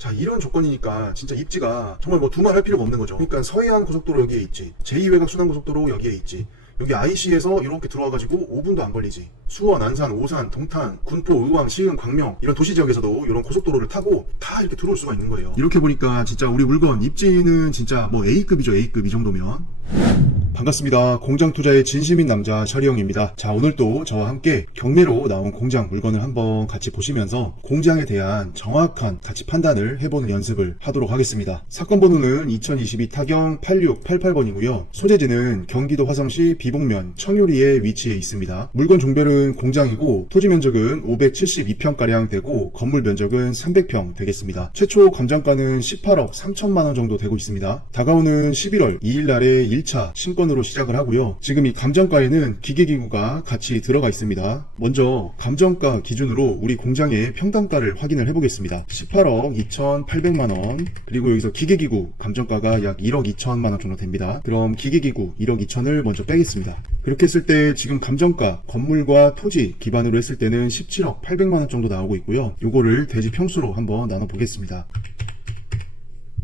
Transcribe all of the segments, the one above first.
자, 이런 조건이니까 진짜 입지가 정말 뭐 두말할 필요가 없는 거죠. 그러니까 서해안 고속도로 여기에 있지, 제2외곽 순환고속도로 여기에 있지, 여기 IC에서 이렇게 들어와가지고 5분도 안 걸리지. 수원, 안산, 오산, 동탄, 군포, 의왕, 시흥, 광명 이런 도시 지역에서도 이런 고속도로를 타고 다 이렇게 들어올 수가 있는 거예요. 이렇게 보니까 진짜 우리 물건 입지는 진짜 뭐 A급이죠. A급 이 정도면. 반갑습니다. 공장 투자의 진심인 남자 샤리형입니다. 자, 오늘 또 저와 함께 경매로 나온 공장 물건을 한번 같이 보시면서 공장에 대한 정확한 가치 판단을 해보는 연습을 하도록 하겠습니다. 사건 번호는 2022 타경 8688번이고요. 소재지는 경기도 화성시 비봉면 청요리에 위치해 있습니다. 물건 종별은 공장이고 토지 면적은 572평가량 되고 건물 면적은 300평 되겠습니다. 최초 감정가는 18억 3천만원 정도 되고 있습니다. 다가오는 11월 2일날에 1차 신건으로 시작을 하고요. 지금 이 감정가에는 기계기구가 같이 들어가 있습니다. 먼저 감정가 기준으로 우리 공장의 평당가를 확인을 해보겠습니다. 18억 2,800만원, 그리고 여기서 기계기구 감정가가 약 1억 2천만원 정도 됩니다. 그럼 기계기구 1억 2천을 먼저 빼겠습니다. 그렇게 했을 때 지금 감정가 건물과 토지 기반으로 했을 때는 17억 800만원 정도 나오고 있고요. 요거를 대지 평수로 한번 나눠 보겠습니다.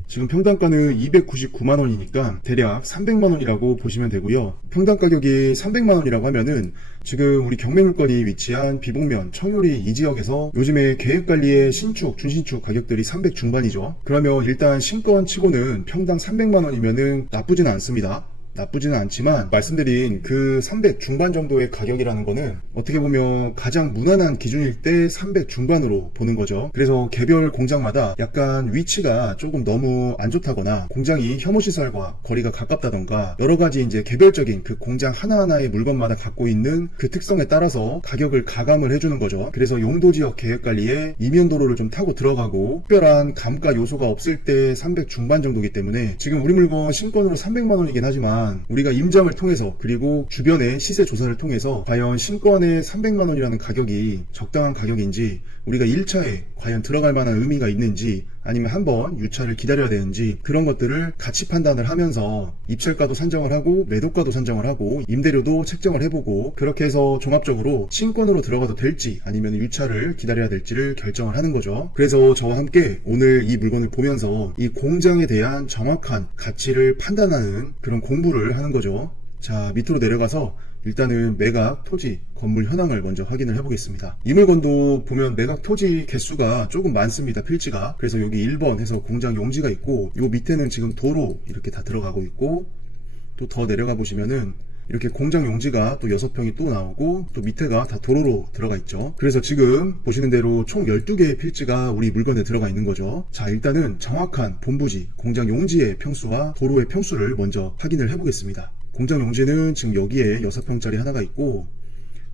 지금 평당가는 299만원이니까 대략 300만원이라고 보시면 되고요. 평당 가격이 300만원이라고 하면은 지금 우리 경매 물건이 위치한 비봉면 청요리 이 지역에서 요즘에 계획관리의 신축, 준신축 가격들이 300 중반이죠. 그러면 일단 신건 치고는 평당 300만원이면은 나쁘지는 않습니다. 나쁘지는 않지만 말씀드린 그 300 중반 정도의 가격이라는 거는 어떻게 보면 가장 무난한 기준일 때 300 중반으로 보는 거죠. 그래서 개별 공장마다 약간 위치가 조금 너무 안 좋다거나 공장이 혐오시설과 거리가 가깝다던가 여러가지 이제 개별적인 그 공장 하나하나의 물건마다 갖고 있는 그 특성에 따라서 가격을 가감을 해주는 거죠. 그래서 용도지역 계획관리에 이면도로를 좀 타고 들어가고 특별한 감가 요소가 없을 때 300 중반 정도이기 때문에 지금 우리 물건 신건으로 300만원이긴 하지만 우리가 임장을 통해서 그리고 주변의 시세 조사를 통해서 과연 신건의 300만원이라는 가격이 적당한 가격인지 우리가 1차에 과연 들어갈 만한 의미가 있는지 아니면 한번 유차를 기다려야 되는지 그런 것들을 가치 판단을 하면서 입찰가도 산정을 하고 매도가도 산정을 하고 임대료도 책정을 해보고 그렇게 해서 종합적으로 신건으로 들어가도 될지 아니면 유차를 기다려야 될지를 결정을 하는 거죠. 그래서 저와 함께 오늘 이 물건을 보면서 이 공장에 대한 정확한 가치를 판단하는 그런 공부를 하는 거죠. 자, 밑으로 내려가서 일단은 매각, 토지, 건물 현황을 먼저 확인을 해보겠습니다. 이 물건도 보면 매각 토지 개수가 조금 많습니다. 필지가. 그래서 여기 1번 해서 공장 용지가 있고 요 밑에는 지금 도로 이렇게 다 들어가고 있고 또 더 내려가 보시면은 이렇게 공장 용지가 또 6평이 또 나오고 또 밑에가 다 도로로 들어가 있죠. 그래서 지금 보시는 대로 총 12개의 필지가 우리 물건에 들어가 있는 거죠. 자, 일단은 정확한 본부지, 공장 용지의 평수와 도로의 평수를 먼저 확인을 해보겠습니다. 공장 용지는 지금 여기에 6평짜리 하나가 있고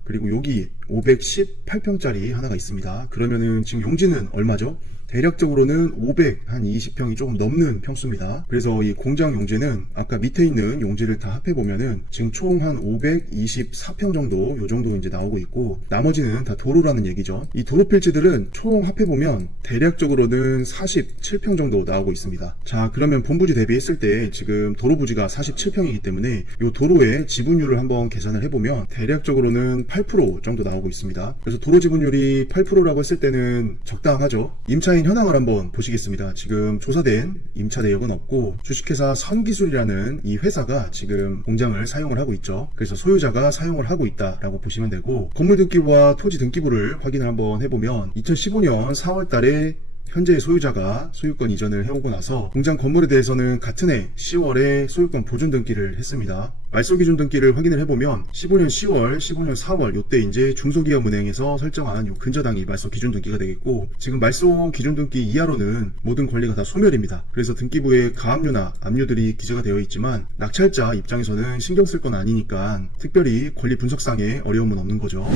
그리고 여기 518평짜리 하나가 있습니다. 그러면은 지금 용지는 얼마죠? 대략적으로는 520평이 조금 넘는 평수입니다. 그래서 이 공장 용지는 아까 밑에 있는 용지를 다 합해보면은 지금 총 한 524평 정도 요 정도 이제 나오고 있고 나머지는 다 도로라는 얘기죠. 이 도로 필지들은 총 합해보면 대략적으로는 47평 정도 나오고 있습니다. 자, 그러면 본부지 대비했을 때 지금 도로 부지가 47평이기 때문에 요 도로의 지분율을 한번 계산을 해보면 대략적으로는 8% 정도 나오고 있습니다. 그래서 도로 지분율이 8%라고 했을 때는 적당하죠. 임차인 현황을 한번 보시겠습니다. 지금 조사된 임차 내역은 없고 주식회사 선기술이라는 이 회사가 지금 공장을 사용을 하고 있죠. 그래서 소유자가 사용을 하고 있다라고 보시면 되고 건물 등기부와 토지 등기부를 확인을 한번 해보면 2015년 4월 달에 현재의 소유자가 소유권 이전을 해오고 나서 공장 건물에 대해서는 같은 해 10월에 소유권 보존 등기를 했습니다. 말소 기준 등기를 확인을 해보면 15년 10월, 15년 4월 요때 이제 중소기업은행에서 설정한 요 근저당이 말소 기준 등기가 되겠고 지금 말소 기준 등기 이하로는 모든 권리가 다 소멸입니다. 그래서 등기부에 가압류나 압류들이 기재가 되어 있지만 낙찰자 입장에서는 신경 쓸 건 아니니까 특별히 권리 분석상의 어려움은 없는 거죠.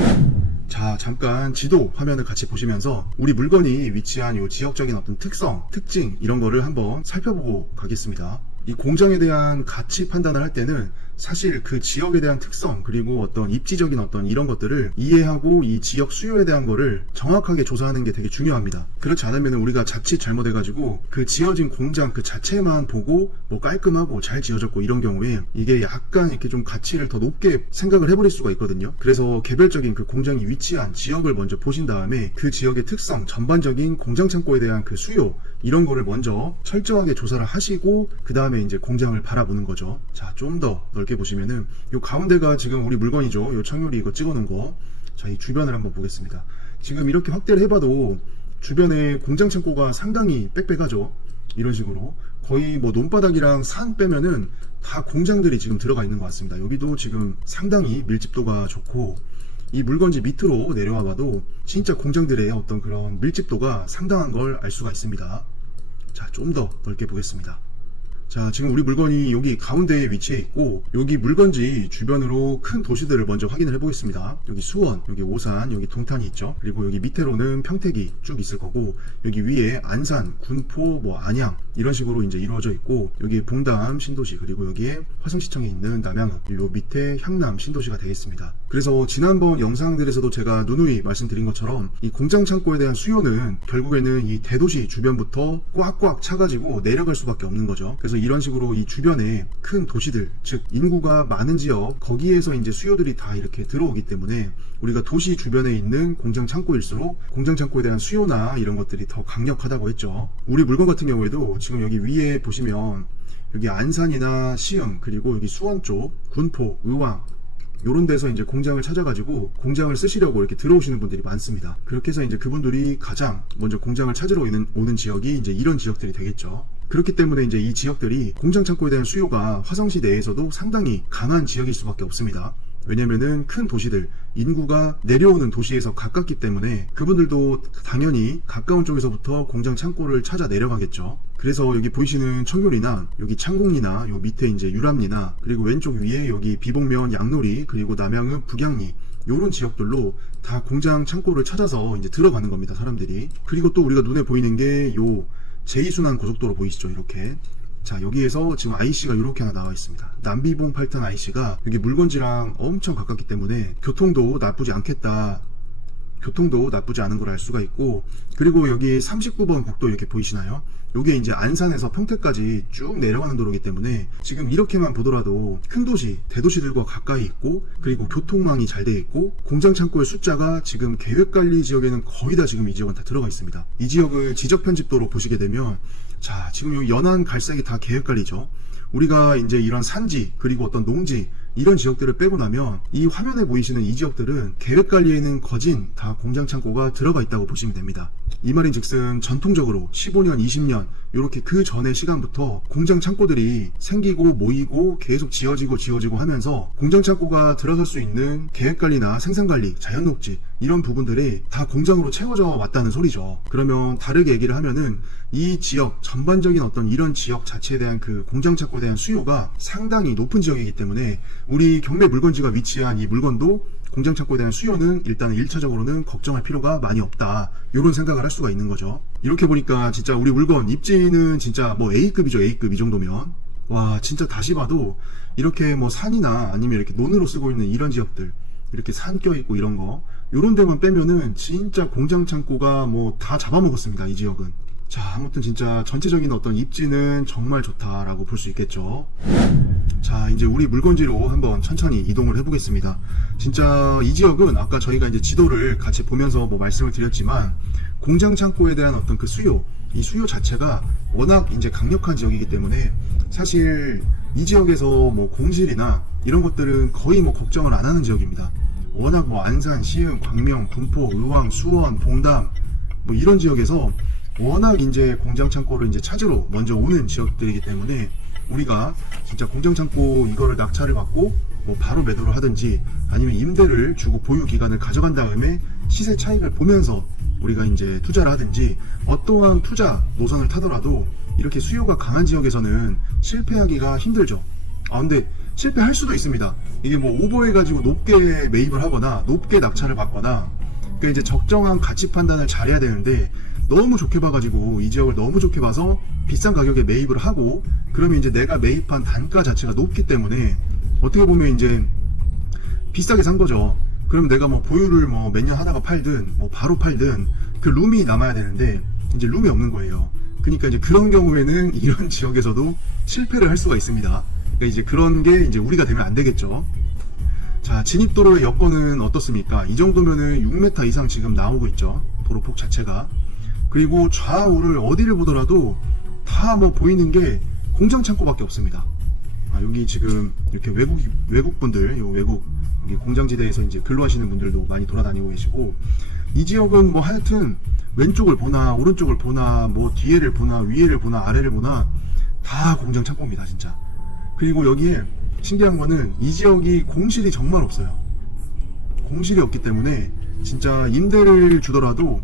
자, 잠깐 지도 화면을 같이 보시면서 우리 물건이 위치한 요 지역적인 어떤 특성, 특징 이런 거를 한번 살펴보고 가겠습니다. 이 공장에 대한 가치 판단을 할 때는 사실 그 지역에 대한 특성 그리고 어떤 입지적인 어떤 이런 것들을 이해하고 이 지역 수요에 대한 거를 정확하게 조사하는 게 되게 중요합니다. 그렇지 않으면 우리가 자칫 잘못해가지고 그 지어진 공장 그 자체만 보고 뭐 깔끔하고 잘 지어졌고 이런 경우에 이게 약간 이렇게 좀 가치를 더 높게 생각을 해버릴 수가 있거든요. 그래서 개별적인 그 공장이 위치한 지역을 먼저 보신 다음에 그 지역의 특성, 전반적인 공장 창고에 대한 그 수요 이런 거를 먼저 철저하게 조사를 하시고 그 다음에 이제 공장을 바라보는 거죠. 자, 좀 더 넓게 보시면은 요 가운데가 지금 우리 물건이죠. 요 창렬이 이거 찍어 놓은 거. 자, 이 주변을 한번 보겠습니다. 지금 이렇게 확대를 해봐도 주변에 공장 창고가 상당히 빽빽하죠. 이런 식으로 거의 뭐 논바닥이랑 산 빼면은 다 공장들이 지금 들어가 있는 것 같습니다. 여기도 지금 상당히 밀집도가 좋고, 이 물건지 밑으로 내려와 봐도 진짜 공장들의 어떤 그런 밀집도가 상당한 걸 알 수가 있습니다. 자, 좀 더 넓게 보겠습니다. 자, 지금 우리 물건이 여기 가운데에 위치해 있고, 여기 물건지 주변으로 큰 도시들을 먼저 확인을 해 보겠습니다. 여기 수원, 여기 오산, 여기 동탄이 있죠. 그리고 여기 밑에로는 평택이 쭉 있을 거고, 여기 위에 안산, 군포, 뭐 안양 이런 식으로 이제 이루어져 있고, 여기 봉담 신도시, 그리고 여기에 화성시청에 있는 남양읍, 요 밑에 향남 신도시가 되겠습니다. 그래서 지난번 영상들에서도 제가 누누이 말씀드린 것처럼 이 공장 창고에 대한 수요는 결국에는 이 대도시 주변부터 꽉꽉 차가지고 내려갈 수밖에 없는 거죠. 그래서 이런 식으로 이 주변에 큰 도시들, 즉 인구가 많은 지역, 거기에서 이제 수요들이 다 이렇게 들어오기 때문에 우리가 도시 주변에 있는 공장 창고일수록 공장 창고에 대한 수요나 이런 것들이 더 강력하다고 했죠. 우리 물건 같은 경우에도 지금 여기 위에 보시면 여기 안산이나 시흥, 그리고 여기 수원 쪽, 군포, 의왕 요런 데서 이제 공장을 찾아가지고 공장을 쓰시려고 이렇게 들어오시는 분들이 많습니다. 그렇게 해서 이제 그분들이 가장 먼저 공장을 찾으러 오는 지역이 이제 이런 지역들이 되겠죠. 그렇기 때문에 이제 이 지역들이 공장 창고에 대한 수요가 화성시 내에서도 상당히 강한 지역일 수밖에 없습니다. 왜냐면은 큰 도시들, 인구가 내려오는 도시에서 가깝기 때문에 그분들도 당연히 가까운 쪽에서부터 공장 창고를 찾아 내려가겠죠. 그래서 여기 보이시는 청귤이나 여기 창곡리나 요 밑에 이제 유람리나 그리고 왼쪽 위에 여기 비봉면 양놀이 그리고 남양읍 북양리 요런 지역들로 다 공장 창고를 찾아서 이제 들어가는 겁니다, 사람들이. 그리고 또 우리가 눈에 보이는 게 요 제2순환 고속도로 보이시죠, 이렇게. 자, 여기에서 지금 IC가 이렇게 하나 나와 있습니다. 남비봉 8탄 IC가 여기 물건지랑 엄청 가깝기 때문에 교통도 나쁘지 않겠다. 교통도 나쁘지 않은 걸 알 수가 있고, 그리고 여기 39번 국도 이렇게 보이시나요? 요게 이제 안산에서 평택까지 쭉 내려가는 도로이기 때문에 지금 이렇게만 보더라도 큰 도시, 대도시들과 가까이 있고, 그리고 교통망이 잘 돼 있고, 공장 창고의 숫자가 지금 계획관리 지역에는 거의 다 지금 이 지역은 다 들어가 있습니다. 이 지역을 지적 편집도로 보시게 되면, 자, 지금 요 연한 갈색이 다 계획관리죠. 우리가 이제 이런 산지, 그리고 어떤 농지, 이런 지역들을 빼고 나면 이 화면에 보이시는 이 지역들은 계획관리에는 거진 다 공장 창고가 들어가 있다고 보시면 됩니다. 이 말인 즉슨 전통적으로 15년, 20년 이렇게 그 전의 시간부터 공장 창고들이 생기고 모이고 계속 지어지고 하면서 공장 창고가 들어갈 수 있는 계획관리나 생산관리, 자연녹지 이런 부분들이 다 공장으로 채워져 왔다는 소리죠. 그러면 다르게 얘기를 하면은 이 지역 전반적인 어떤 이런 지역 자체에 대한 그 공장 창고에 대한 수요가 상당히 높은 지역이기 때문에 우리 경매 물건지가 위치한 이 물건도 공장 창고에 대한 수요는 일단은 1차적으로는 걱정할 필요가 많이 없다, 이런 생각을 할 수가 있는 거죠. 이렇게 보니까 진짜 우리 물건 입지는 진짜 뭐 A급이죠. A급 이 정도면. 와, 진짜 다시 봐도 이렇게 뭐 산이나 아니면 이렇게 논으로 쓰고 있는 이런 지역들, 이렇게 산 껴있고 이런 거, 요런 데만 빼면은 진짜 공장 창고가 뭐 다 잡아먹었습니다, 이 지역은. 자, 아무튼 진짜 전체적인 어떤 입지는 정말 좋다라고 볼 수 있겠죠. 자, 이제 우리 물건지로 한번 천천히 이동을 해보겠습니다. 진짜 이 지역은 아까 저희가 이제 지도를 같이 보면서 뭐 말씀을 드렸지만 공장 창고에 대한 어떤 그 수요, 이 수요 자체가 워낙 이제 강력한 지역이기 때문에 사실 이 지역에서 뭐 공실이나 이런 것들은 거의 뭐 걱정을 안 하는 지역입니다. 워낙 뭐 안산, 시흥, 광명, 군포, 의왕, 수원, 봉담 뭐 이런 지역에서 워낙 이제 공장 창고를 이제 찾으러 먼저 오는 지역들이기 때문에 우리가 진짜 공장 창고 이거를 낙찰을 받고 뭐 바로 매도를 하든지 아니면 임대를 주고 보유 기간을 가져간 다음에 시세 차익을 보면서 우리가 이제 투자를 하든지 어떠한 투자 노선을 타더라도 이렇게 수요가 강한 지역에서는 실패하기가 힘들죠. 아, 근데 실패할 수도 있습니다. 이게 뭐 오버해가지고 높게 매입을 하거나 높게 낙찰을 받거나, 그러니까 이제 적정한 가치 판단을 잘해야 되는데 너무 좋게 봐가지고 이 지역을 너무 좋게 봐서 비싼 가격에 매입을 하고, 그러면 이제 내가 매입한 단가 자체가 높기 때문에 어떻게 보면 이제 비싸게 산 거죠. 그럼 내가 뭐 보유를 뭐 몇 년 하다가 팔든 뭐 바로 팔든 그 룸이 남아야 되는데 이제 룸이 없는 거예요. 그러니까 이제 그런 경우에는 이런 지역에서도 실패를 할 수가 있습니다. 그러니까 이제 그런 게 이제 우리가 되면 안 되겠죠. 자, 진입도로의 여건은 어떻습니까? 이 정도면은 6m 이상 지금 나오고 있죠, 도로폭 자체가. 그리고 좌우를 어디를 보더라도 다 뭐 보이는 게 공장 창고밖에 없습니다. 여기 지금 이렇게 외국분들, 외국 여기 공장지대에서 이제 근로하시는 분들도 많이 돌아다니고 계시고, 이 지역은 뭐 하여튼 왼쪽을 보나 오른쪽을 보나 뭐 뒤에를 보나 위에를 보나 아래를 보나 다 공장 창고입니다, 진짜. 그리고 여기에 신기한 거는 이 지역이 공실이 정말 없어요. 공실이 없기 때문에 진짜 임대를 주더라도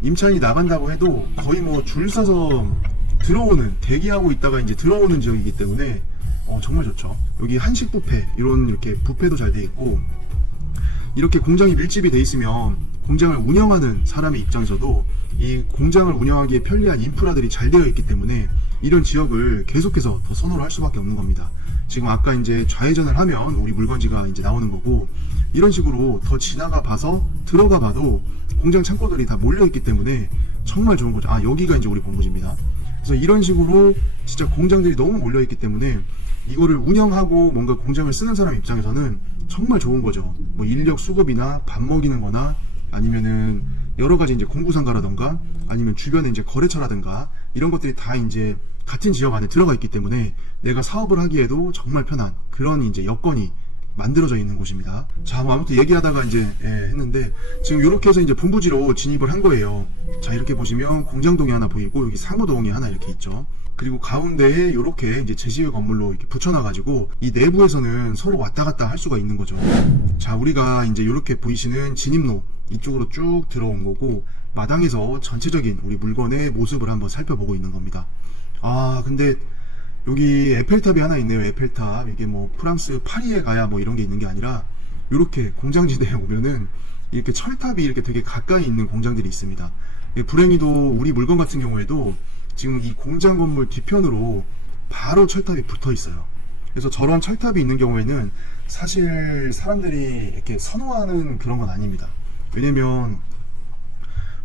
임차인이 나간다고 해도 거의 뭐 줄 서서 들어오는, 대기하고 있다가 이제 들어오는 지역이기 때문에 정말 좋죠. 여기 한식 뷔페, 이런 이렇게 뷔페도 잘 돼 있고, 이렇게 공장이 밀집이 돼 있으면 공장을 운영하는 사람의 입장에서도 이 공장을 운영하기에 편리한 인프라들이 잘 되어 있기 때문에 이런 지역을 계속해서 더 선호를 할 수밖에 없는 겁니다. 지금 아까 이제 좌회전을 하면 우리 물건지가 이제 나오는 거고, 이런 식으로 더 지나가 봐서 들어가 봐도 공장 창고들이 다 몰려 있기 때문에 정말 좋은 거죠. 여기가 이제 우리 본부지입니다. 그래서 이런 식으로 진짜 공장들이 너무 몰려 있기 때문에 이거를 운영하고 뭔가 공장을 쓰는 사람 입장에서는 정말 좋은 거죠. 뭐 인력 수급이나 밥 먹이는 거나 아니면은 여러 가지 이제 공구상가라던가 아니면 주변에 이제 거래처라든가 이런 것들이 다 이제 같은 지역 안에 들어가 있기 때문에 내가 사업을 하기에도 정말 편한 그런 이제 여건이 만들어져 있는 곳입니다. 자, 뭐 아무튼 얘기하다가 이제 했는데, 지금 이렇게 해서 이제 본부지로 진입을 한 거예요. 자, 이렇게 보시면 공장동이 하나 보이고 여기 사무동이 하나 이렇게 있죠. 그리고 가운데에 이렇게 이제 제시의 건물로 이렇게 붙여놔가지고 이 내부에서는 서로 왔다 갔다 할 수가 있는 거죠. 자, 우리가 이제 이렇게 보이시는 진입로 이쪽으로 쭉 들어온 거고, 마당에서 전체적인 우리 물건의 모습을 한번 살펴보고 있는 겁니다. 근데 여기 에펠탑이 하나 있네요. 에펠탑. 이게 뭐 프랑스 파리에 가야 뭐 이런 게 있는 게 아니라 이렇게 공장지대에 오면은 이렇게 철탑이 이렇게 되게 가까이 있는 공장들이 있습니다. 불행히도 우리 물건 같은 경우에도 지금 이 공장 건물 뒤편으로 바로 철탑이 붙어 있어요. 그래서 저런 철탑이 있는 경우에는 사실 사람들이 이렇게 선호하는 그런 건 아닙니다. 왜냐면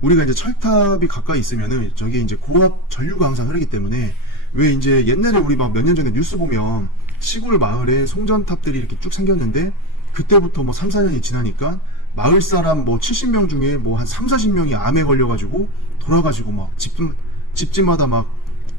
우리가 이제 철탑이 가까이 있으면은 저게 이제 고압 전류가 항상 흐르기 때문에, 왜 이제 옛날에 우리 막 몇 년 전에 뉴스 보면 시골 마을에 송전탑들이 이렇게 쭉 생겼는데, 그때부터 뭐 3, 4년이 지나니까 마을 사람 뭐 70명 중에 뭐 한 3, 40명이 암에 걸려가지고 돌아가지고 막 집집마다 막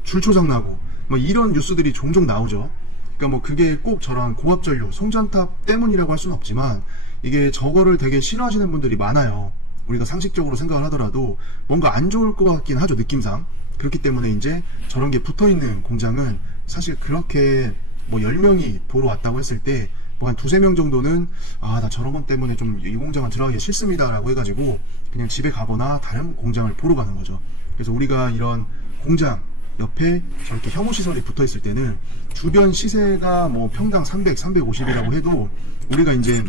줄초장 나고 뭐 이런 뉴스들이 종종 나오죠. 그러니까 뭐 그게 꼭 저런 고압전류 송전탑 때문이라고 할 수는 없지만, 이게 저거를 되게 싫어하시는 분들이 많아요. 우리가 상식적으로 생각을 하더라도 뭔가 안 좋을 것 같긴 하죠, 느낌상. 그렇기 때문에 이제 저런 게 붙어 있는 공장은 사실 그렇게 뭐 10명이 보러 왔다고 했을 때 뭐 한 2, 3명 정도는 나 저런 것 때문에 좀 이 공장은 들어가기 싫습니다 라고 해가지고 그냥 집에 가거나 다른 공장을 보러 가는 거죠. 그래서 우리가 이런 공장 옆에 저렇게 혐오시설이 붙어 있을 때는 주변 시세가 뭐 평당 300, 350이라고 해도 우리가 이제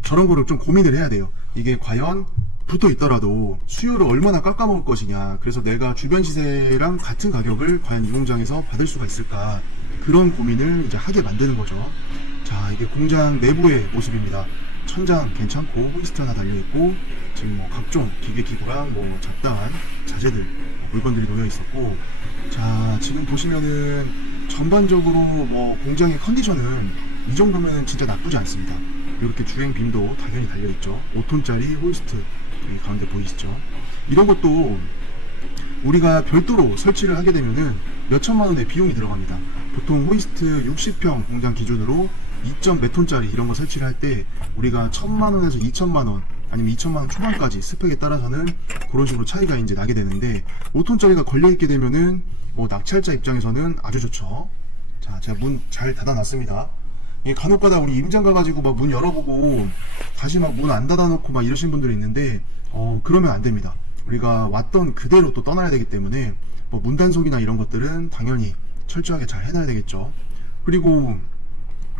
저런 거를 좀 고민을 해야 돼요. 이게 과연 붙어 있더라도 수요를 얼마나 깎아먹을 것이냐, 그래서 내가 주변 시세랑 같은 가격을 과연 이 공장에서 받을 수가 있을까, 그런 고민을 이제 하게 만드는 거죠. 자, 이게 공장 내부의 모습입니다. 천장 괜찮고 호이스트 하나 달려있고, 지금 뭐 각종 기계기구랑 뭐 잡다한 자재들 물건들이 놓여 있었고, 자, 지금 보시면은 전반적으로 뭐 공장의 컨디션은 이 정도면 진짜 나쁘지 않습니다. 이렇게 주행 빔도 당연히 달려있죠. 5톤짜리 호이스트 여기 가운데 보이시죠? 이런 것도 우리가 별도로 설치를 하게 되면은 몇천만 원의 비용이 들어갑니다. 보통 호이스트 60평 공장 기준으로 2점 몇 톤짜리 이런 거 설치를 할 때 우리가 1,000만 원에서 2천만 원 아니면 2천만 원 초반까지 스펙에 따라서는 그런 식으로 차이가 이제 나게 되는데, 5톤짜리가 걸려있게 되면은 뭐 낙찰자 입장에서는 아주 좋죠. 자, 제가 문 잘 닫아놨습니다. 간혹가다 우리 임장 가가지고 막 문 열어보고 다시 막 문 안 닫아놓고 막 이러신 분들이 있는데, 그러면 안 됩니다. 우리가 왔던 그대로 또 떠나야 되기 때문에 뭐 문단속이나 이런 것들은 당연히 철저하게 잘 해놔야 되겠죠. 그리고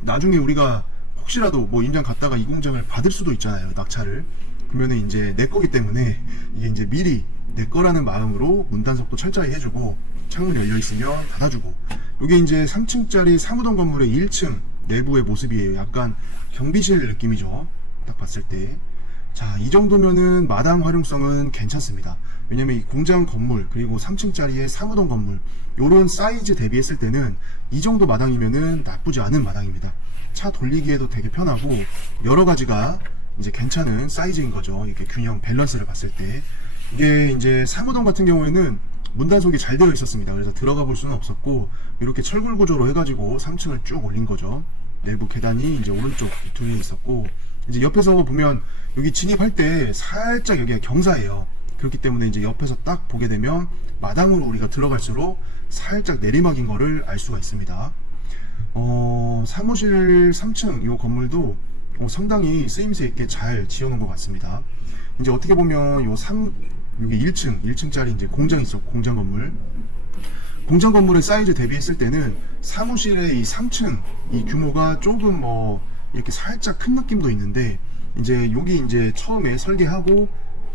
나중에 우리가 혹시라도 뭐 임장 갔다가 이 공장을 받을 수도 있잖아요, 낙찰을. 그러면은 이제 내 거기 때문에 이게 이제 미리 내 거라는 마음으로 문단속도 철저히 해주고, 창문 열려 있으면 닫아주고. 이게 이제 3층짜리 사무동 건물의 1층 내부의 모습이에요. 약간 경비실 느낌이죠, 딱 봤을 때. 자, 이 정도면은 마당 활용성은 괜찮습니다. 왜냐면 이 공장 건물 그리고 3층짜리의 사무동 건물 요런 사이즈 대비했을 때는 이 정도 마당이면은 나쁘지 않은 마당입니다. 차 돌리기에도 되게 편하고 여러 가지가 이제 괜찮은 사이즈인 거죠. 이렇게 균형 밸런스를 봤을 때. 이게 이제 사무동 같은 경우에는 문단속이 잘 되어 있었습니다. 그래서 들어가 볼 수는 없었고 이렇게 철골 구조로 해가지고 3층을 쭉 올린 거죠. 내부 계단이 이제 오른쪽 뒤에 있었고, 이제 옆에서 보면 여기 진입할 때 살짝 여기가 경사예요. 그렇기 때문에 이제 옆에서 딱 보게 되면 마당으로 우리가 들어갈수록 살짝 내리막인 거를 알 수가 있습니다. 사무실 3층 이 건물도 상당히 쓰임새 있게 잘 지어놓은 것 같습니다. 이제 어떻게 보면 여기 1층짜리 이제 공장이 있어. 공장 건물의 사이즈 대비했을 때는 사무실의 이 3층 이 규모가 조금 뭐 이렇게 살짝 큰 느낌도 있는데, 이제 여기 이제 처음에 설계하고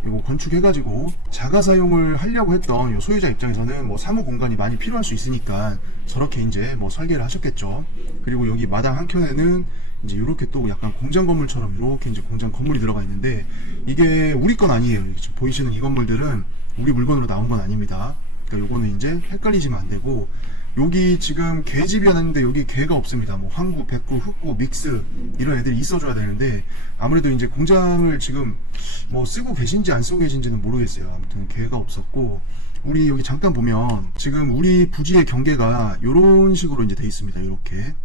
이거 건축해가지고 자가 사용을 하려고 했던 요 소유자 입장에서는 뭐 사무 공간이 많이 필요할 수 있으니까 저렇게 이제 뭐 설계를 하셨겠죠. 그리고 여기 마당 한켠에는 이제 이렇게 또 약간 공장 건물처럼 이렇게 이제 공장 건물이 들어가 있는데, 이게 우리 건 아니에요. 지금 보이시는 이 건물들은 우리 물건으로 나온 건 아닙니다. 그러니까 요거는 이제 헷갈리시면 안 되고, 여기 지금 개집이었는데 여기 개가 없습니다. 뭐 황구, 백구, 흑구, 믹스 이런 애들이 있어줘야 되는데 아무래도 이제 공장을 지금 뭐 쓰고 계신지 안 쓰고 계신지는 모르겠어요. 아무튼 개가 없었고, 우리 여기 잠깐 보면 지금 우리 부지의 경계가 이런 식으로 이제 돼 있습니다. 이렇게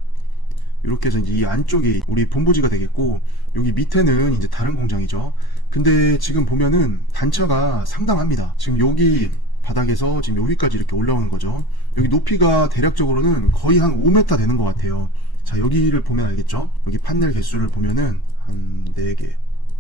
해서 이제 이 안쪽이 우리 본부지가 되겠고, 여기 밑에는 이제 다른 공장이죠. 근데 지금 보면은 단차가 상당합니다. 지금 여기 바닥에서 지금 여기까지 이렇게 올라오는 거죠. 여기 높이가 대략적으로는 거의 한 5m 되는 것 같아요. 자, 여기를 보면 알겠죠? 여기 판넬 개수를 보면은 한 4개,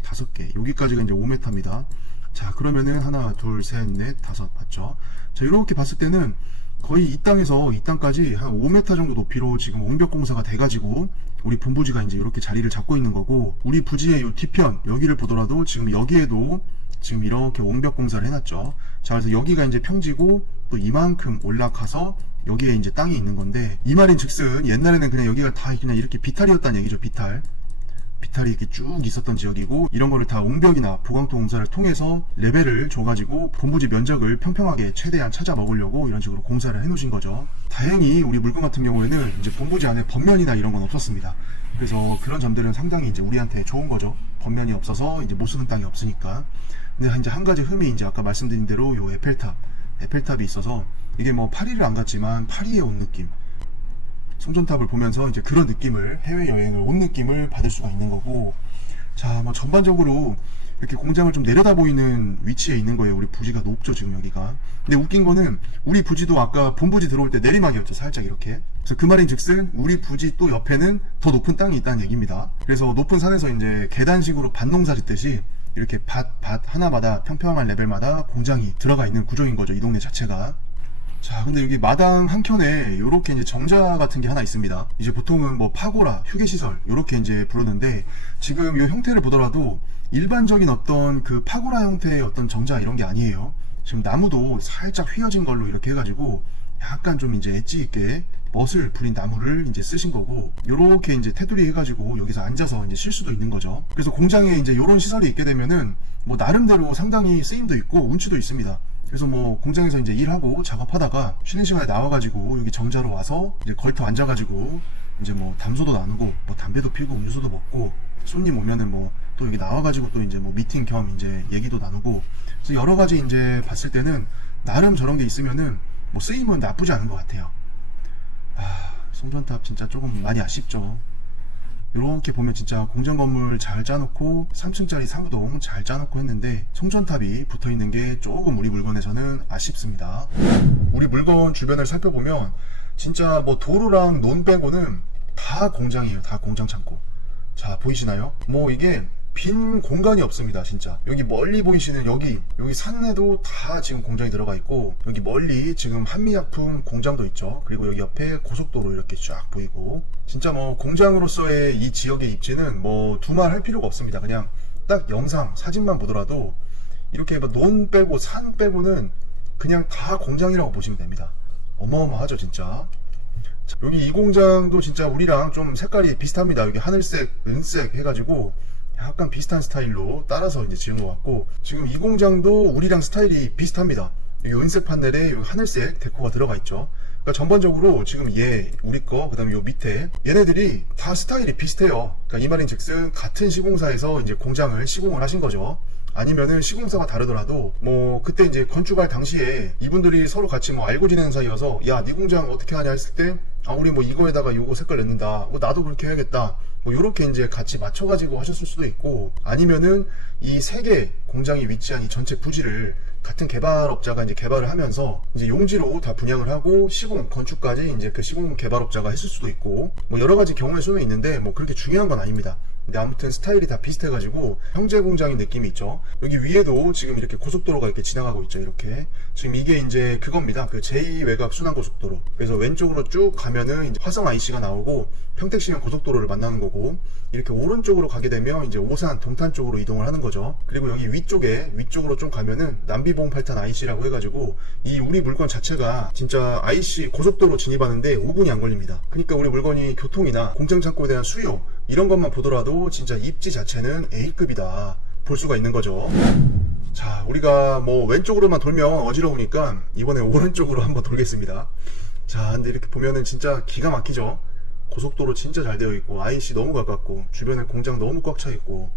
5개, 여기까지가 이제 5m입니다. 자, 그러면은 하나, 둘, 셋, 넷, 다섯 맞죠? 자, 이렇게 봤을 때는 거의 이 땅에서 이 땅까지 한 5m 정도 높이로 지금 옹벽 공사가 돼가지고 우리 본부지가 이제 이렇게 자리를 잡고 있는 거고, 우리 부지의 이 뒤편 여기를 보더라도 지금 여기에도 지금 이렇게 옹벽 공사를 해놨죠. 자, 그래서 여기가 이제 평지고 또 이만큼 올라가서 여기에 이제 땅이 있는 건데, 이 말인 즉슨 옛날에는 그냥 여기가 다 그냥 이렇게 비탈이었다는 얘기죠. 비탈이 이렇게 쭉 있었던 지역이고, 이런 거를 다 옹벽이나 보강토 공사를 통해서 레벨을 줘가지고 본부지 면적을 평평하게 최대한 찾아 먹으려고 이런 식으로 공사를 해 놓으신 거죠. 다행히 우리 물건 같은 경우에는 이제 본부지 안에 번면이나 이런 건 없었습니다. 그래서 그런 점들은 상당히 이제 우리한테 좋은 거죠. 번면이 없어서 이제 못 쓰는 땅이 없으니까. 근데 이제 한 가지 흠이 이제 아까 말씀드린 대로 요 에펠탑이 있어서 이게 뭐 파리를 안 갔지만 파리에 온 느낌, 송전탑을 보면서 이제 그런 느낌을, 해외여행을 온 느낌을 받을 수가 있는 거고. 자, 뭐 전반적으로 이렇게 공장을 좀 내려다 보이는 위치에 있는 거예요. 우리 부지가 높죠, 지금 여기가. 근데 웃긴 거는 우리 부지도 아까 본부지 들어올 때 내리막이었죠, 살짝 이렇게. 그래서 그 말인 즉슨 우리 부지 또 옆에는 더 높은 땅이 있다는 얘기입니다. 그래서 높은 산에서 이제 계단식으로 밭농사 짓듯이 이렇게 밭 하나마다 평평한 레벨마다 공장이 들어가 있는 구조인 거죠, 이 동네 자체가. 자, 근데 여기 마당 한켠에 요렇게 이제 정자 같은 게 하나 있습니다. 이제 보통은 뭐 파고라, 휴게시설 요렇게 이제 부르는데, 지금 요 형태를 보더라도 일반적인 어떤 그 파고라 형태의 어떤 정자 이런 게 아니에요. 지금 나무도 살짝 휘어진 걸로 이렇게 해가지고 약간 좀 이제 엣지 있게 멋을 부린 나무를 이제 쓰신 거고, 요렇게 이제 테두리 해가지고 여기서 앉아서 이제 쉴 수도 있는 거죠. 그래서 공장에 이제 요런 시설이 있게 되면은 뭐 나름대로 상당히 쓰임도 있고 운치도 있습니다. 그래서 뭐 공장에서 이제 일하고 작업하다가 쉬는 시간에 나와가지고 여기 정자로 와서 이제 걸터 앉아가지고 이제 뭐 담소도 나누고 뭐 담배도 피고 음료수도 먹고, 손님 오면은 뭐 또 여기 나와가지고 또 이제 뭐 미팅 겸 이제 얘기도 나누고, 그래서 여러 가지 이제 봤을 때는 나름 저런 게 있으면은 뭐 쓰임은 나쁘지 않은 것 같아요. 송전탑 진짜 조금 많이 아쉽죠. 이렇게 보면 진짜 공장 건물 잘 짜놓고 3층짜리 사무동 잘 짜놓고 했는데 송전탑이 붙어있는 게 조금 우리 물건에서는 아쉽습니다. 우리 물건 주변을 살펴보면 진짜 뭐 도로랑 논 빼고는 다 공장이에요. 다 공장 창고. 자, 보이시나요? 뭐 이게 빈 공간이 없습니다. 진짜 여기 멀리 보이시는 여기 산에도 다 지금 공장이 들어가 있고, 여기 멀리 지금 한미약품 공장도 있죠. 그리고 여기 옆에 고속도로 이렇게 쫙 보이고, 진짜 뭐 공장으로서의 이 지역의 입지는 뭐 두말 할 필요가 없습니다. 그냥 딱 영상 사진만 보더라도 이렇게 뭐 논 빼고 산 빼고는 그냥 다 공장이라고 보시면 됩니다. 어마어마하죠 진짜. 여기 이 공장도 진짜 우리랑 좀 색깔이 비슷합니다. 여기 하늘색, 은색 해가지고 약간 비슷한 스타일로 따라서 이제 지은 것 같고, 지금 이 공장도 우리랑 스타일이 비슷합니다. 여기 은색 판넬에 여기 하늘색 데코가 들어가 있죠. 그러니까 전반적으로 지금 우리 거, 그 다음에 요 밑에 얘네들이 다 스타일이 비슷해요. 그러니까 이 말인 즉슨 같은 시공사에서 이제 공장을 시공을 하신 거죠. 아니면은 시공사가 다르더라도 뭐 그때 이제 건축할 당시에 이분들이 서로 같이 뭐 알고 지내는 사이여서 야, 네 공장 어떻게 하냐 했을 때 아, 우리 뭐 이거에다가 요거 색깔 넣는다. 뭐 나도 그렇게 해야겠다. 뭐 요렇게 이제 같이 맞춰가지고 하셨을 수도 있고, 아니면은 이 세 개 공장이 위치한 이 전체 부지를 같은 개발업자가 이제 개발을 하면서 이제 용지로 다 분양을 하고 시공 건축까지 이제 그 시공 개발업자가 했을 수도 있고, 뭐 여러 가지 경우의 수는 있는데 뭐 그렇게 중요한 건 아닙니다. 근데 아무튼 스타일이 다 비슷해가지고 형제 공장인 느낌이 있죠. 여기 위에도 지금 이렇게 고속도로가 이렇게 지나가고 있죠. 이렇게 지금 이게 이제 그겁니다. 그 제2외곽 순환고속도로. 그래서 왼쪽으로 쭉 가면은 이제 화성 IC가 나오고 평택시경 고속도로를 만나는 거고, 이렇게 오른쪽으로 가게 되면 이제 오산 동탄 쪽으로 이동을 하는 거죠. 그리고 여기 위쪽으로 좀 가면은 남비봉 8탄 IC라고 해가지고 이 우리 물건 자체가 진짜 IC 고속도로 진입하는데 5분이 안 걸립니다. 그러니까 우리 물건이 교통이나 공장 창고에 대한 수요 이런 것만 보더라도 진짜 입지 자체는 A급이다 볼 수가 있는 거죠. 자, 우리가 뭐 왼쪽으로만 돌면 어지러우니까 이번에 오른쪽으로 한번 돌겠습니다. 자, 근데 이렇게 보면은 진짜 기가 막히죠. 고속도로 진짜 잘 되어 있고 IC 너무 가깝고 주변에 공장 너무 꽉 차 있고.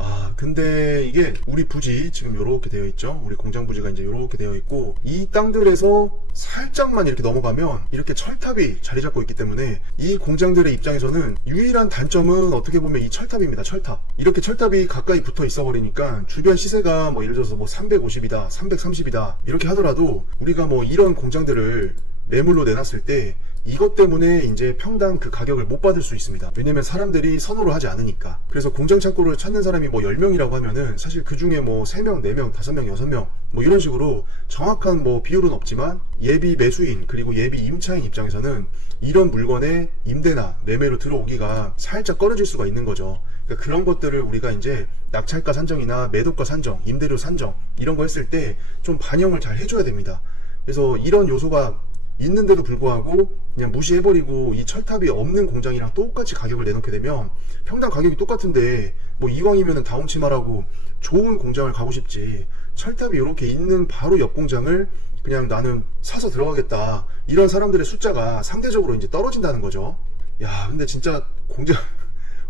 아, 근데 이게 우리 부지 지금 요렇게 되어 있죠. 우리 공장 부지가 이제 요렇게 되어 있고, 이 땅들에서 살짝만 이렇게 넘어가면 이렇게 철탑이 자리 잡고 있기 때문에 이 공장들의 입장에서는 유일한 단점은 어떻게 보면 이 철탑입니다. 철탑. 이렇게 철탑이 가까이 붙어 있어 버리니까 주변 시세가 뭐 예를 들어서 뭐 350이다 330이다 이렇게 하더라도 우리가 뭐 이런 공장들을 매물로 내놨을 때 이것 때문에 이제 평당 그 가격을 못 받을 수 있습니다. 왜냐면 사람들이 선호를 하지 않으니까. 그래서 공장 창고를 찾는 사람이 뭐 10명이라고 하면은 사실 그 중에 뭐 3명, 4명, 5명, 6명 뭐 이런 식으로 정확한 뭐 비율은 없지만 예비 매수인 그리고 예비 임차인 입장에서는 이런 물건의 임대나 매매로 들어오기가 살짝 꺼려질 수가 있는 거죠. 그러니까 그런 것들을 우리가 이제 낙찰가 산정이나 매도가 산정, 임대료 산정 이런 거 했을 때 좀 반영을 잘 해줘야 됩니다. 그래서 이런 요소가 있는데도 불구하고 그냥 무시해버리고 이 철탑이 없는 공장이랑 똑같이 가격을 내놓게 되면 평당 가격이 똑같은데 뭐 이왕이면 다운치마라고 좋은 공장을 가고 싶지, 철탑이 이렇게 있는 바로 옆 공장을 그냥 나는 사서 들어가겠다 이런 사람들의 숫자가 상대적으로 이제 떨어진다는 거죠. 야, 근데 진짜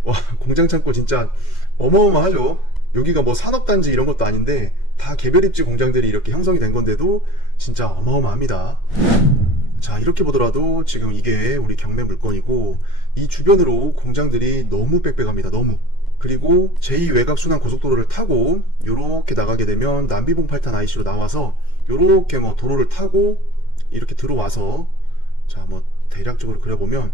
와, 공장 창고 진짜 어마어마하죠. 여기가 뭐 산업단지 이런 것도 아닌데 다 개별 입지 공장들이 이렇게 형성이 된 건데도 진짜 어마어마합니다. 자, 이렇게 보더라도 지금 이게 우리 경매 물건이고 이 주변으로 공장들이 너무 빽빽합니다. 너무. 그리고 제2외곽 순환 고속도로를 타고 요렇게 나가게 되면 남비봉 8탄 IC로 나와서 요렇게 뭐 도로를 타고 이렇게 들어와서, 자, 뭐 대략적으로 그려보면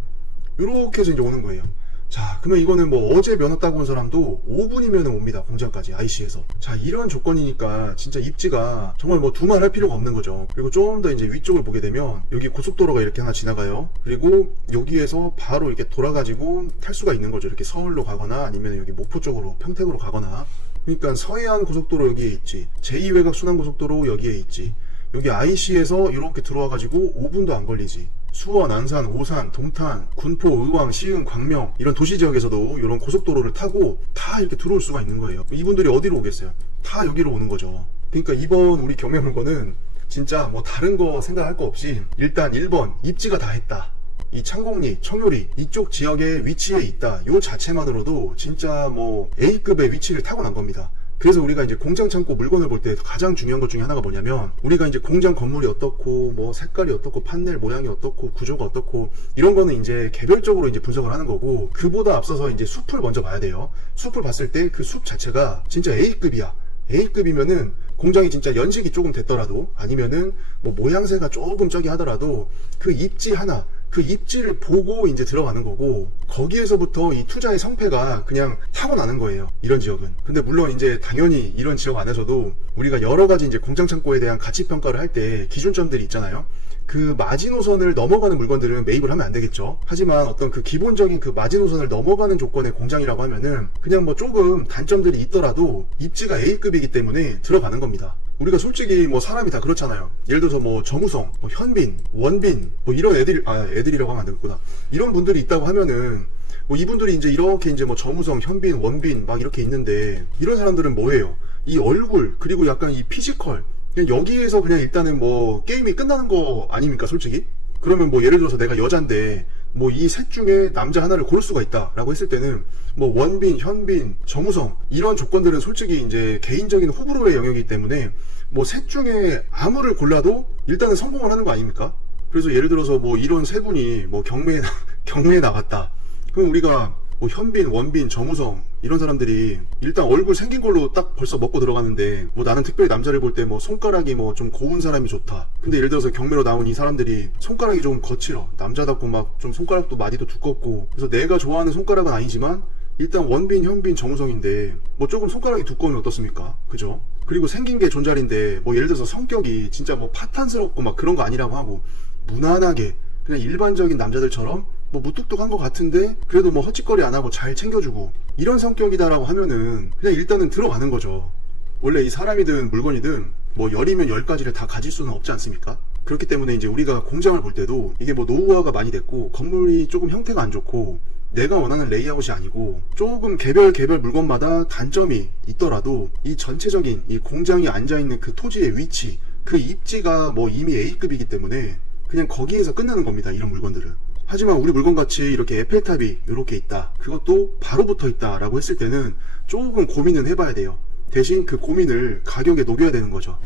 요렇게 해서 이제 오는 거예요. 자, 그러면 이거는 뭐 어제 면허 따고 온 사람도 5분이면 옵니다. 공장까지 IC에서. 자, 이런 조건이니까 진짜 입지가 정말 뭐 두말할 필요가 없는 거죠. 그리고 좀 더 이제 위쪽을 보게 되면 여기 고속도로가 이렇게 하나 지나가요. 그리고 여기에서 바로 이렇게 돌아가지고 탈 수가 있는 거죠. 이렇게 서울로 가거나 아니면 여기 목포 쪽으로 평택으로 가거나. 그러니까 서해안 고속도로 여기에 있지, 제2외곽 순환고속도로 여기에 있지, 여기 IC에서 이렇게 들어와가지고 5분도 안 걸리지. 수원, 안산, 오산, 동탄, 군포, 의왕, 시흥, 광명 이런 도시 지역에서도 이런 고속도로를 타고 다 이렇게 들어올 수가 있는 거예요. 이분들이 어디로 오겠어요? 다 여기로 오는 거죠. 그러니까 이번 우리 경매 물건은 진짜 뭐 다른 거 생각할 거 없이 일단 1번 입지가 다 했다. 이 창곡리, 청요리 이쪽 지역에 위치해 있다. 요 자체만으로도 진짜 뭐 A급의 위치를 타고난 겁니다. 그래서 우리가 이제 공장 창고 물건을 볼 때 가장 중요한 것 중에 하나가 뭐냐면, 우리가 이제 공장 건물이 어떻고 뭐 색깔이 어떻고 판넬 모양이 어떻고 구조가 어떻고 이런 거는 이제 개별적으로 이제 분석을 하는 거고, 그보다 앞서서 이제 숲을 먼저 봐야 돼요. 숲을 봤을 때 그 숲 자체가 진짜 A급이야. A급이면은 공장이 진짜 연식이 조금 됐더라도 아니면은 뭐 모양새가 조금 저기 하더라도 그 입지 하나, 그 입지를 보고 이제 들어가는 거고, 거기에서부터 이 투자의 성패가 그냥 타고나는 거예요, 이런 지역은. 근데 물론 이제 당연히 이런 지역 안에서도 우리가 여러 가지 이제 공장 창고에 대한 가치 평가를 할 때 기준점들이 있잖아요. 그 마지노선을 넘어가는 물건들은 매입을 하면 안 되겠죠. 하지만 어떤 그 기본적인 그 마지노선을 넘어가는 조건의 공장이라고 하면은 그냥 뭐 조금 단점들이 있더라도 입지가 A급이기 때문에 들어가는 겁니다. 우리가 솔직히 뭐 사람이 다 그렇잖아요. 예를 들어서 뭐 정우성, 뭐 현빈, 원빈 뭐 이런 애들이라고 하면 안 되겠구나. 이런 분들이 있다고 하면은 뭐 이분들이 이제 이렇게 이제 뭐 정우성, 현빈, 원빈 막 이렇게 있는데, 이런 사람들은 뭐예요? 이 얼굴 그리고 약간 이 피지컬, 그냥 여기에서 그냥 일단은 뭐 게임이 끝나는 거 아닙니까, 솔직히? 그러면 뭐 예를 들어서 내가 여잔데 뭐 이 셋 중에 남자 하나를 고를 수가 있다라고 했을 때는 뭐 원빈, 현빈, 정우성 이런 조건들은 솔직히 이제 개인적인 호불호의 영역이기 때문에 뭐 셋 중에 아무를 골라도 일단은 성공을 하는 거 아닙니까? 그래서 예를 들어서 뭐 이런 세 분이 뭐 경매에 나갔다. 그럼 우리가 뭐 현빈, 원빈, 정우성 이런 사람들이 일단 얼굴 생긴 걸로 딱 벌써 먹고 들어가는데 뭐 나는 특별히 남자를 볼 때 뭐 손가락이 뭐 좀 고운 사람이 좋다. 근데 예를 들어서 경매로 나온 이 사람들이 손가락이 좀 거칠어. 남자답고 막 좀 손가락도 마디도 두껍고. 그래서 내가 좋아하는 손가락은 아니지만 일단 원빈, 현빈, 정우성인데 뭐 조금 손가락이 두꺼우면 어떻습니까? 그죠? 그리고 생긴 게 존잘인데 뭐 예를 들어서 성격이 진짜 뭐 파탄스럽고 막 그런 거 아니라고 하고 무난하게 그냥 일반적인 남자들처럼 뭐 무뚝뚝한 것 같은데 그래도 뭐 헛짓거리 안 하고 잘 챙겨주고 이런 성격이다라고 하면은 그냥 일단은 들어가는 거죠. 원래 이 사람이든 물건이든 뭐 10이면 10가지를 다 가질 수는 없지 않습니까? 그렇기 때문에 이제 우리가 공장을 볼 때도 이게 뭐 노후화가 많이 됐고 건물이 조금 형태가 안 좋고 내가 원하는 레이아웃이 아니고 조금 개별 물건마다 단점이 있더라도 이 전체적인 이 공장이 앉아있는 그 토지의 위치 그 입지가 뭐 이미 A급이기 때문에 그냥 거기에서 끝나는 겁니다. 이런 물건들은. 하지만 우리 물건같이 이렇게 에펠탑이 이렇게 있다. 그것도 바로 붙어 있다 라고 했을 때는 조금 고민은 해봐야 돼요. 대신 그 고민을 가격에 녹여야 되는 거죠.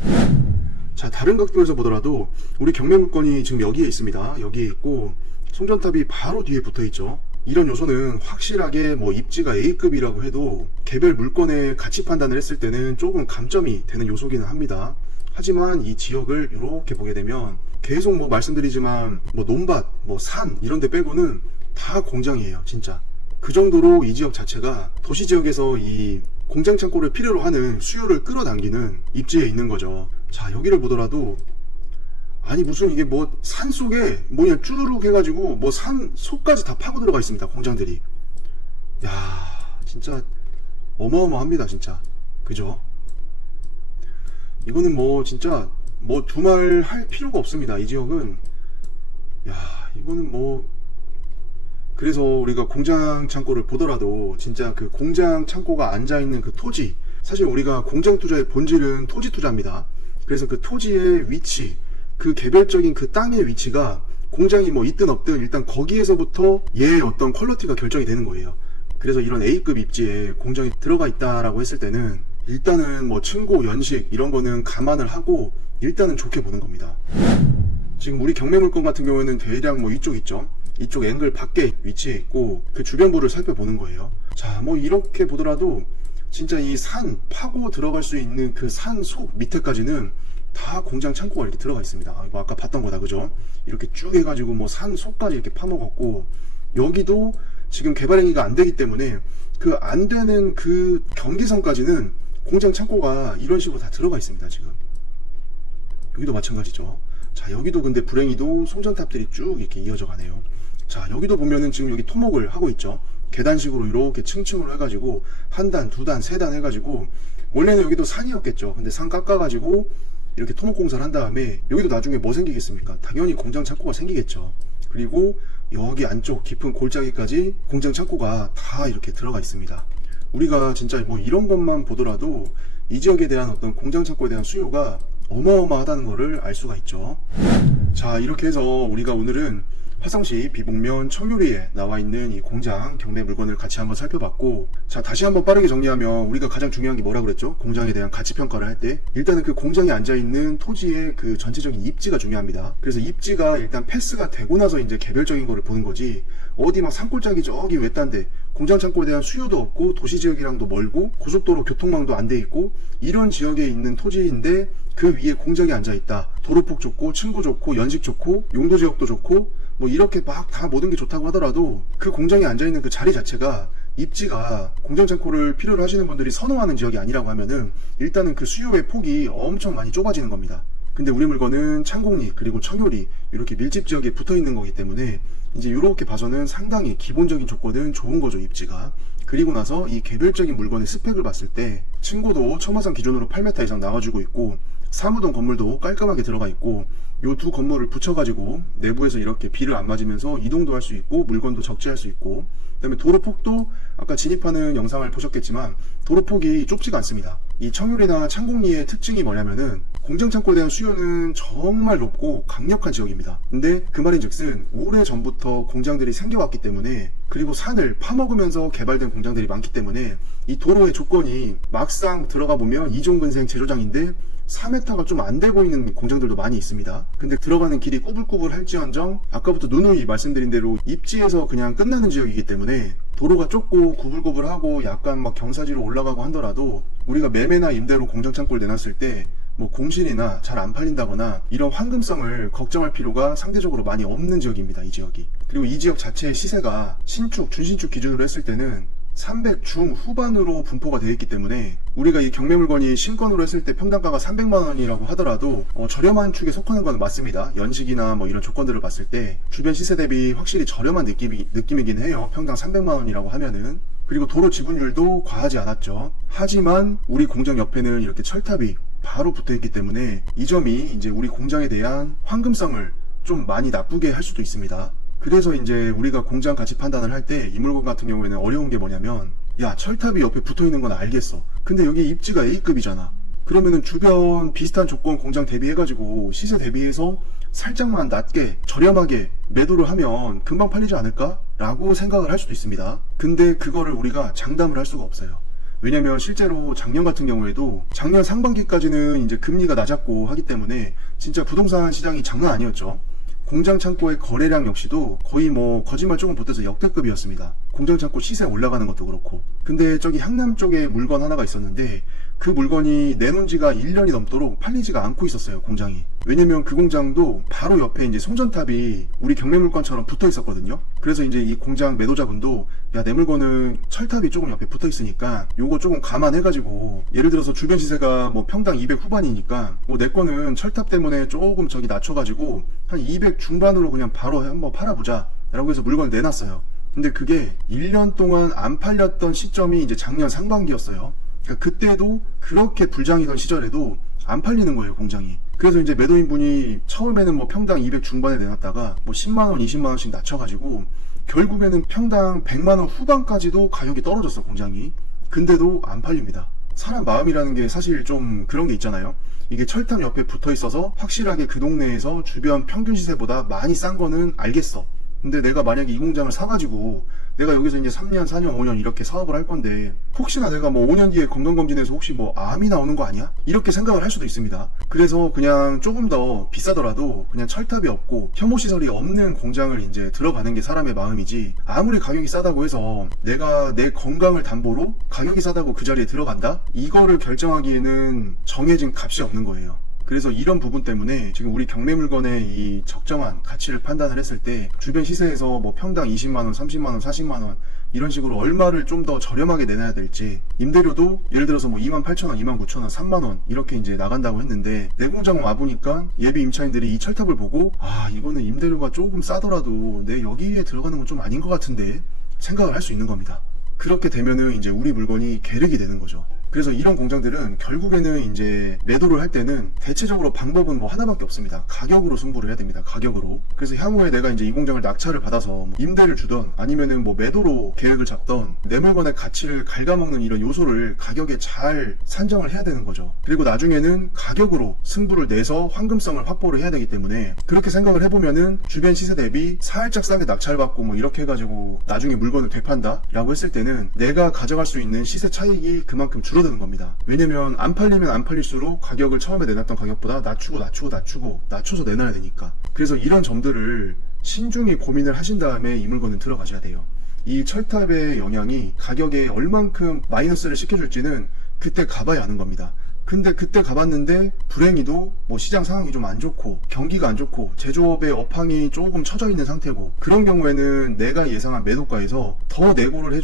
자, 다른 각도에서 보더라도 우리 경매 물건이 지금 여기에 있습니다. 여기에 있고 송전탑이 바로 뒤에 붙어 있죠. 이런 요소는 확실하게 뭐 입지가 A급이라고 해도 개별 물건의 가치 판단을 했을 때는 조금 감점이 되는 요소기는 합니다. 하지만 이 지역을 이렇게 보게 되면 계속 뭐 말씀드리지만 뭐 논밭, 뭐 산 이런 데 빼고는 다 공장이에요. 진짜. 그 정도로 이 지역 자체가 도시 지역에서 이 공장 창고를 필요로 하는 수요를 끌어당기는 입지에 있는 거죠. 자, 여기를 보더라도 아니 무슨 이게 뭐 산 속에 뭐냐 쭈루룩 해가지고 뭐 산 속까지 다 파고 들어가 있습니다. 공장들이. 야, 진짜 어마어마합니다. 진짜. 그죠? 이거는 뭐 진짜 뭐 두말 할 필요가 없습니다. 이 지역은. 야, 이거는 뭐 그래서 우리가 공장 창고를 보더라도 진짜 그 공장 창고가 앉아있는 그 토지, 사실 우리가 공장 투자의 본질은 토지 투자입니다. 그래서 그 토지의 위치, 그 개별적인 그 땅의 위치가 공장이 뭐 있든 없든 일단 거기에서부터 얘의 어떤 퀄리티가 결정이 되는 거예요. 그래서 이런 A급 입지에 공장이 들어가 있다라고 했을 때는 일단은 뭐 층고, 연식 이런 거는 감안을 하고 일단은 좋게 보는 겁니다. 지금 우리 경매 물건 같은 경우에는 대략 뭐 이쪽 있죠. 이쪽 앵글 밖에 위치해 있고 그 주변부를 살펴보는 거예요. 자, 뭐 이렇게 보더라도 진짜 이 산 파고 들어갈 수 있는 그 산 속 밑에까지는 다 공장 창고가 이렇게 들어가 있습니다. 이거 아까 봤던 거다, 그죠? 이렇게 쭉 해가지고 뭐 산 속까지 이렇게 파먹었고 여기도 지금 개발 행위가 안 되기 때문에 그 안 되는 그 경계선까지는 공장 창고가 이런 식으로 다 들어가 있습니다. 지금 여기도 마찬가지죠. 자, 여기도 근데 불행히도 송전탑들이 쭉 이렇게 이어져 가네요. 자, 여기도 보면은 지금 여기 토목을 하고 있죠. 계단식으로 이렇게 층층으로 해가지고 한 단, 두 단, 세 단 해가지고 원래는 여기도 산이었겠죠. 근데 산 깎아가지고 이렇게 토목 공사를 한 다음에 여기도 나중에 뭐 생기겠습니까? 당연히 공장 창고가 생기겠죠. 그리고 여기 안쪽 깊은 골짜기까지 공장 창고가 다 이렇게 들어가 있습니다. 우리가 진짜 뭐 이런 것만 보더라도 이 지역에 대한 어떤 공장 창고에 대한 수요가 어마어마하다는 것을 알 수가 있죠. 자, 이렇게 해서 우리가 오늘은 화성시 비봉면 청유리에 나와 있는 이 공장 경매 물건을 같이 한번 살펴봤고, 자, 다시 한번 빠르게 정리하면 우리가 가장 중요한 게 뭐라 그랬죠? 공장에 대한 가치 평가를 할 때 일단은 그 공장에 앉아 있는 토지의 그 전체적인 입지가 중요합니다. 그래서 입지가 일단 패스가 되고 나서 이제 개별적인 거를 보는 거지, 어디 막 산골짜기 저기 외딴데 공장 창고에 대한 수요도 없고 도시 지역이랑도 멀고 고속도로 교통망도 안 돼 있고 이런 지역에 있는 토지인데 그 위에 공장이 앉아 있다. 도로폭 좋고 층고 좋고 연식 좋고 용도 지역도 좋고 뭐 이렇게 막 다 모든 게 좋다고 하더라도 그 공장에 앉아있는 그 자리 자체가 입지가 공장 창고를 필요로 하시는 분들이 선호하는 지역이 아니라고 하면은 일단은 그 수요의 폭이 엄청 많이 좁아지는 겁니다. 근데 우리 물건은 창곡리 그리고 청요리 이렇게 밀집 지역에 붙어 있는 거기 때문에 이제 이렇게 봐서는 상당히 기본적인 조건은 좋은 거죠, 입지가. 그리고 나서 이 개별적인 물건의 스펙을 봤을 때 층고도 청마산 기준으로 8m 이상 나와주고 있고 사무동 건물도 깔끔하게 들어가 있고 요 두 건물을 붙여가지고 내부에서 이렇게 비를 안 맞으면서 이동도 할 수 있고 물건도 적재할 수 있고, 그 다음에 도로폭도 아까 진입하는 영상을 보셨겠지만 도로폭이 좁지가 않습니다. 이 청유리나 창곡리의 특징이 뭐냐면은 공장창고에 대한 수요는 정말 높고 강력한 지역입니다. 근데 그 말인즉슨 오래전부터 공장들이 생겨왔기 때문에, 그리고 산을 파먹으면서 개발된 공장들이 많기 때문에 이 도로의 조건이 막상 들어가 보면 이종근생 제조장인데 3m가 좀 안 되고 있는 공장들도 많이 있습니다. 근데 들어가는 길이 꾸불꾸불 할지언정 아까부터 누누이 말씀드린 대로 입지에서 그냥 끝나는 지역이기 때문에 도로가 좁고 구불구불하고 약간 막 경사지로 올라가고 하더라도 우리가 매매나 임대로 공장 창고를 내놨을 때 뭐 공실이나 잘 안 팔린다거나 이런 황금성을 걱정할 필요가 상대적으로 많이 없는 지역입니다. 이 지역이. 그리고 이 지역 자체의 시세가 신축, 준신축 기준으로 했을 때는 300 중후반으로 분포가 되어 있기 때문에 우리가 이 경매 물건이 신건으로 했을 때 평당가가 300만원이라고 하더라도 저렴한 축에 속하는 건 맞습니다. 연식이나 뭐 이런 조건들을 봤을 때 주변 시세 대비 확실히 저렴한 느낌이긴 해요. 평당 300만원이라고 하면은. 그리고 도로 지분율도 과하지 않았죠. 하지만 우리 공장 옆에는 이렇게 철탑이 바로 붙어 있기 때문에 이 점이 이제 우리 공장에 대한 황금성을 좀 많이 나쁘게 할 수도 있습니다. 그래서 이제 우리가 공장 가치 판단을 할 때 이 물건 같은 경우에는 어려운 게 뭐냐면, 야, 철탑이 옆에 붙어 있는 건 알겠어. 근데 여기 입지가 A급이잖아. 그러면은 주변 비슷한 조건 공장 대비해가지고 시세 대비해서 살짝만 낮게 저렴하게 매도를 하면 금방 팔리지 않을까? 라고 생각을 할 수도 있습니다. 근데 그거를 우리가 장담을 할 수가 없어요. 왜냐면 실제로 작년 같은 경우에도 작년 상반기까지는 이제 금리가 낮았고 하기 때문에 진짜 부동산 시장이 장난 아니었죠. 공장 창고의 거래량 역시도 거의 뭐 거짓말 조금 못해서 역대급이었습니다. 공장 창고 시세 올라가는 것도 그렇고. 근데 저기 향남 쪽에 물건 하나가 있었는데 그 물건이 내놓은 지가 1년이 넘도록 팔리지가 않고 있었어요, 공장이. 왜냐면 그 공장도 바로 옆에 이제 송전탑이 우리 경매 물건처럼 붙어 있었거든요. 그래서 이제 이 공장 매도자분도, 야, 내 물건은 철탑이 조금 옆에 붙어 있으니까 요거 조금 감안해가지고, 예를 들어서 주변 시세가 뭐 평당 200 후반이니까 뭐 내 거는 철탑 때문에 조금 저기 낮춰가지고 한 200 중반으로 그냥 바로 한번 팔아보자 라고 해서 물건을 내놨어요. 근데 그게 1년 동안 안 팔렸던 시점이 이제 작년 상반기였어요. 그러니까 그때도 그렇게 불장이던 시절에도 안 팔리는 거예요, 공장이. 그래서 이제 매도인분이 처음에는 뭐 평당 200 중반에 내놨다가 뭐 10만원, 20만원씩 낮춰가지고 결국에는 평당 100만원 후반까지도 가격이 떨어졌어, 공장이. 근데도 안 팔립니다. 사람 마음이라는 게 사실 좀 그런 게 있잖아요. 이게 철탑 옆에 붙어 있어서 확실하게 그 동네에서 주변 평균 시세보다 많이 싼 거는 알겠어. 근데 내가 만약에 이 공장을 사가지고 내가 여기서 이제 3년, 4년, 5년 이렇게 사업을 할 건데 혹시나 내가 뭐 5년 뒤에 건강검진에서 혹시 뭐 암이 나오는 거 아니야? 이렇게 생각을 할 수도 있습니다. 그래서 그냥 조금 더 비싸더라도 그냥 철탑이 없고 혐오시설이 없는 공장을 이제 들어가는 게 사람의 마음이지, 아무리 가격이 싸다고 해서 내가 내 건강을 담보로 가격이 싸다고 그 자리에 들어간다? 이거를 결정하기에는 정해진 값이 없는 거예요. 그래서 이런 부분 때문에 지금 우리 경매 물건의 이 적정한 가치를 판단을 했을 때 주변 시세에서 뭐 평당 20만원, 30만원, 40만원 이런 식으로 얼마를 좀 더 저렴하게 내놔야 될지, 임대료도 예를 들어서 뭐 28,000원, 29,000원, 3만원 이렇게 이제 나간다고 했는데 내 공장 와보니까 예비 임차인들이 이 철탑을 보고, 아, 이거는 임대료가 조금 싸더라도 내 여기에 들어가는 건 좀 아닌 것 같은데 생각을 할 수 있는 겁니다. 그렇게 되면은 이제 우리 물건이 계륵이 되는 거죠. 그래서 이런 공장들은 결국에는 이제 매도를 할 때는 대체적으로 방법은 뭐 하나밖에 없습니다. 가격으로 승부를 해야 됩니다. 가격으로. 그래서 향후에 내가 이제 이 공장을 낙찰을 받아서 뭐 임대를 주던 아니면은 뭐 매도로 계획을 잡던 내 물건의 가치를 갉아먹는 이런 요소를 가격에 잘 산정을 해야 되는 거죠. 그리고 나중에는 가격으로 승부를 내서 황금성을 확보를 해야 되기 때문에 그렇게 생각을 해보면은 주변 시세 대비 살짝 싸게 낙찰받고 뭐 이렇게 해가지고 나중에 물건을 되판다 라고 했을 때는 내가 가져갈 수 있는 시세 차익이 그만큼 줄어드는 겁니다. 왜냐면 안 팔리면 안 팔릴수록 가격을 처음에 내놨던 가격보다 낮춰서 내놔야 되니까. 그래서 이런 점들을 신중히 고민을 하신 다음에 이 물건을 들어가셔야 돼요. 이 철탑의 영향이 가격에 얼만큼 마이너스를 시켜줄지는 그때 가봐야 아는 겁니다. 근데 그때 가봤는데 불행히도 뭐 시장 상황이 좀 안 좋고 경기가 안 좋고 제조업의 업황이 조금 처져 있는 상태고, 그런 경우에는 내가 예상한 매도가에서 더 내고를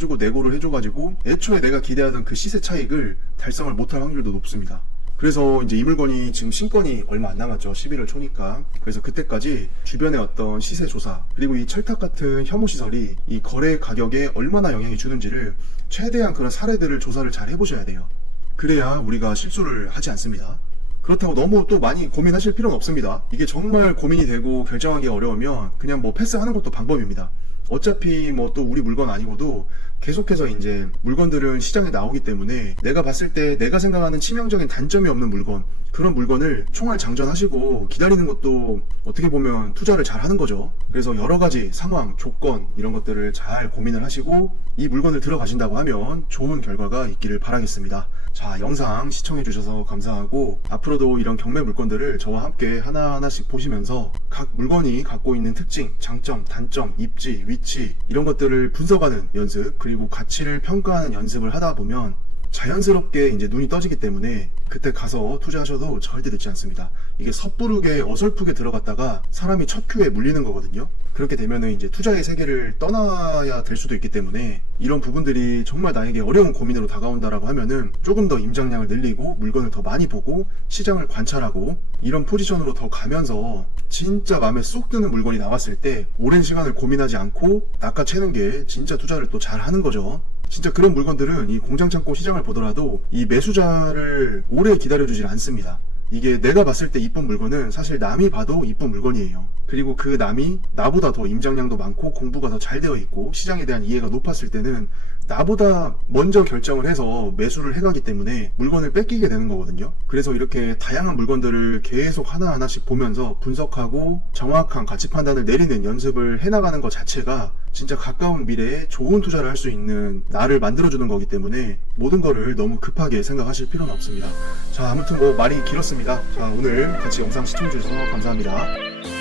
해줘가지고 애초에 내가 기대하던 그 시세 차익을 달성을 못할 확률도 높습니다. 그래서 이제 이 물건이 지금 신건이 얼마 안 남았죠. 11월 초니까. 그래서 그때까지 주변의 어떤 시세 조사, 그리고 이 철탑 같은 혐오 시설이 이 거래 가격에 얼마나 영향이 주는지를 최대한 그런 사례들을 조사를 잘 해보셔야 돼요. 그래야 우리가 실수를 하지 않습니다. 그렇다고 너무 또 많이 고민하실 필요는 없습니다. 이게 정말 고민이 되고 결정하기 어려우면 그냥 뭐 패스하는 것도 방법입니다. 어차피 뭐 또 우리 물건 아니고도 계속해서 이제 물건들은 시장에 나오기 때문에 내가 봤을 때 내가 생각하는 치명적인 단점이 없는 물건, 그런 물건을 총알 장전하시고 기다리는 것도 어떻게 보면 투자를 잘 하는 거죠. 그래서 여러 가지 상황, 조건 이런 것들을 잘 고민을 하시고 이 물건을 들어가신다고 하면 좋은 결과가 있기를 바라겠습니다. 자, 영상 시청해주셔서 감사하고 앞으로도 이런 경매 물건들을 저와 함께 하나하나씩 보시면서 각 물건이 갖고 있는 특징, 장점, 단점, 입지, 위치 이런 것들을 분석하는 연습, 그리고 가치를 평가하는 연습을 하다 보면 자연스럽게 이제 눈이 떠지기 때문에 그때 가서 투자하셔도 절대 늦지 않습니다. 이게 섣부르게 어설프게 들어갔다가 사람이 첫 큐에 물리는 거거든요. 그렇게 되면은 이제 투자의 세계를 떠나야 될 수도 있기 때문에 이런 부분들이 정말 나에게 어려운 고민으로 다가온다라고 하면은 조금 더 임장량을 늘리고 물건을 더 많이 보고 시장을 관찰하고 이런 포지션으로 더 가면서 진짜 마음에 쏙 드는 물건이 나왔을 때 오랜 시간을 고민하지 않고 낚아채는 게 진짜 투자를 또 잘 하는 거죠. 진짜 그런 물건들은 이 공장창고 시장을 보더라도 이 매수자를 오래 기다려주질 않습니다. 이게 내가 봤을 때 이쁜 물건은 사실 남이 봐도 이쁜 물건이에요. 그리고 그 남이 나보다 더 임장량도 많고 공부가 더 잘 되어 있고 시장에 대한 이해가 높았을 때는 나보다 먼저 결정을 해서 매수를 해가기 때문에 물건을 뺏기게 되는 거거든요. 그래서 이렇게 다양한 물건들을 계속 하나하나씩 보면서 분석하고 정확한 가치 판단을 내리는 연습을 해나가는 것 자체가 진짜 가까운 미래에 좋은 투자를 할 수 있는 나를 만들어주는 거기 때문에 모든 거를 너무 급하게 생각하실 필요는 없습니다. 자, 아무튼 뭐 말이 길었습니다. 자, 오늘 같이 영상 시청해주셔서 감사합니다.